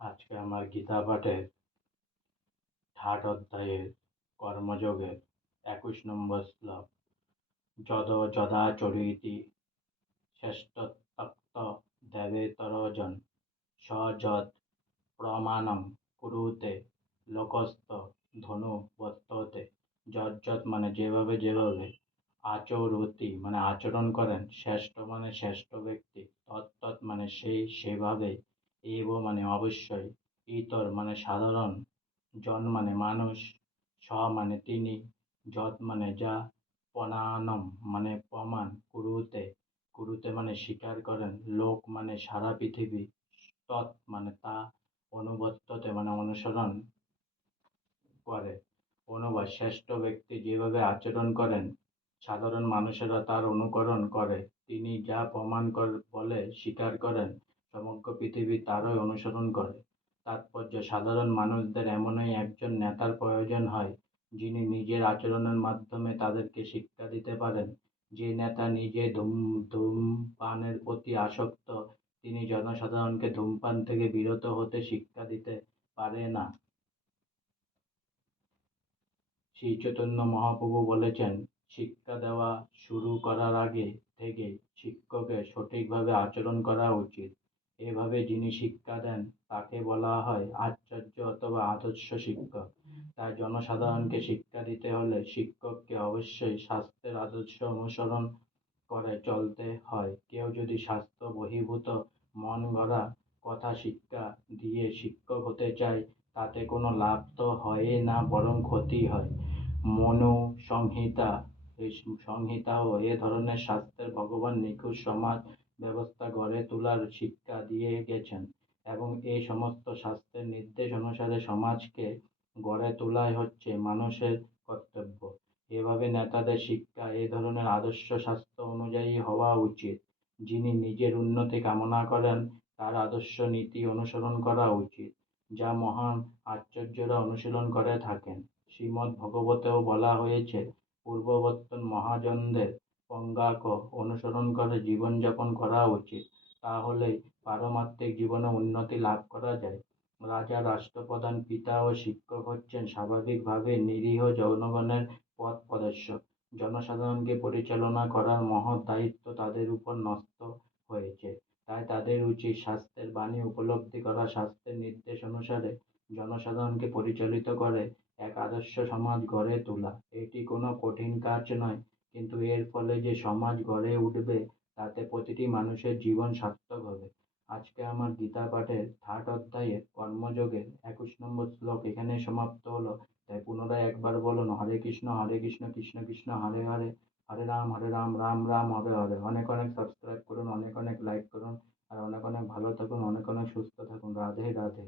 আজকে আমার গীতা পাঠের ৮ অধ্যায়ের কর্মযোগের ২১ নম্বর শ্লোক। যদ যদাচরীতি শ্রেষ্ঠতত্ত্ব দেবেতরজন স যৎ প্রমাণম কুরুতে লোকস্থ ধনু বর্ততে। যৎ মানে যেভাবে যেভাবে, আচরতি মানে আচরণ করেন, শ্রেষ্ঠ মানে শ্রেষ্ঠ ব্যক্তি, তৎ মানে সেই সেভাবে, এব মানে অবশ্যই, ইতর মানে সাধারণ, জন মানে মানুষ, স মানে তিনি, যৎ মানে যা, প্রমাণম মানে প্রমাণ, কুরুতে কুরুতে মানে স্বীকার করেন, লোক মানে সারা পৃথিবী, তৎ মানে তা, অনুবর্ততে মানে অনুসরণ করে। অনুবাদ: শ্রেষ্ঠ ব্যক্তি যেভাবে আচরণ করেন, সাধারণ মানুষেরা তার অনুকরণ করে। তিনি যা প্রমাণ বলে স্বীকার করেন, সমগ্র পৃথিবী তারই অনুসরণ করে। তাৎপর্য: সাধারণ মানুষদের এমনই একজন নেতার প্রয়োজন হয়, যিনি নিজের আচরণের মাধ্যমে তাদেরকে শিক্ষা দিতে পারেন। যে নেতা নিজে ধূমপানের প্রতি আসক্ত, তিনি জনসাধারণকে ধূমপান থেকে বিরত হতে শিক্ষা দিতে পারে না। শ্রী চৈতন্য মহাপ্রভু বলেছেন, শিক্ষা দেওয়া শুরু করার আগে থেকেই শিক্ষকের সঠিকভাবে আচরণ করা উচিত। এভাবে যিনি শিক্ষা দেন তাকে বলা হয় আচার্য অথবা আদর্শ শিক্ষক। তাই জনসাধারণকে শিক্ষা দিতে হলে শিক্ষককে অবশ্যই শাস্ত্রের আদর্শ অনুসরণ করে চলতে হয়। কেউ যদি শাস্ত্র বহির্ভূত মন গড়া কথা শিক্ষা দিয়ে শিক্ষক হতে চায়, তাতে কোনো লাভ তো হয় না, বরং ক্ষতি হয়। মনু সংহিতা এই সংহিতাও এ ধরনের শাস্ত্রের ভগবান নিখুঁত সমাজ ব্যবস্থা গড়ে তোলার শিক্ষা দিয়ে গেছেন, এবং এই সমস্ত শাস্ত্রের নির্দেশ অনুসারে সমাজকে গড়ে তোলাই হচ্ছে মানুষের কর্তব্য। এভাবে নেতাদের শিক্ষা এ ধরনের আদর্শ শাস্ত্র অনুযায়ী হওয়া উচিত। যিনি নিজের উন্নতি কামনা করেন, তার আদর্শ নীতি অনুসরণ করা উচিত, যা মহান আচার্যরা অনুশীলন করে থাকেন। শ্রীমদ্ ভগবতেও বলা হয়েছে, পূর্ববর্তন মহাজনদের পঙ্গাঙ্গ অনুসরণ করে জীবনযাপন করা উচিত, তাহলেই পারমার্থিক জীবনে উন্নতি লাভ করা যায়। রাজা, রাষ্ট্রপ্রধান, পিতা ও শিক্ষক হচ্ছেন স্বাভাবিকভাবে নিরীহ জনগণের পথ প্রদর্শক। জনসাধারণকে পরিচালনা করার মহৎ দায়িত্ব তাদের উপর ন্যস্ত হয়েছে। তাই তাদের উচিত শাস্ত্রের বাণী উপলব্ধি করা, শাস্ত্রের নির্দেশ অনুসারে জনসাধারণকে পরিচালিত করে এক আদর্শ সমাজ গড়ে তোলা। এটি কোনো কঠিন কাজ নয়, কিন্তু এর ফলে যে সমাজ গড়ে উঠবে, তাতে প্রতিটি মানুষের জীবন সার্থক হবে। আজকে আমার গীতা পাঠের ৮ অধ্যায়ের কর্মযোগের ২১ নম্বর শ্লোক এখানেই সমাপ্ত হলো। তাই পুনরায় একবার বলুন, হরে কৃষ্ণ কৃষ্ণ কৃষ্ণ হরে হরে, হরে রাম রাম রাম হরে হরে। অনেক অনেক সাবস্ক্রাইব করুন, অনেক অনেক লাইক করুন, আর অনেক অনেক ভালো থাকুন, অনেক অনেক সুস্থ থাকুন। রাধে রাধে।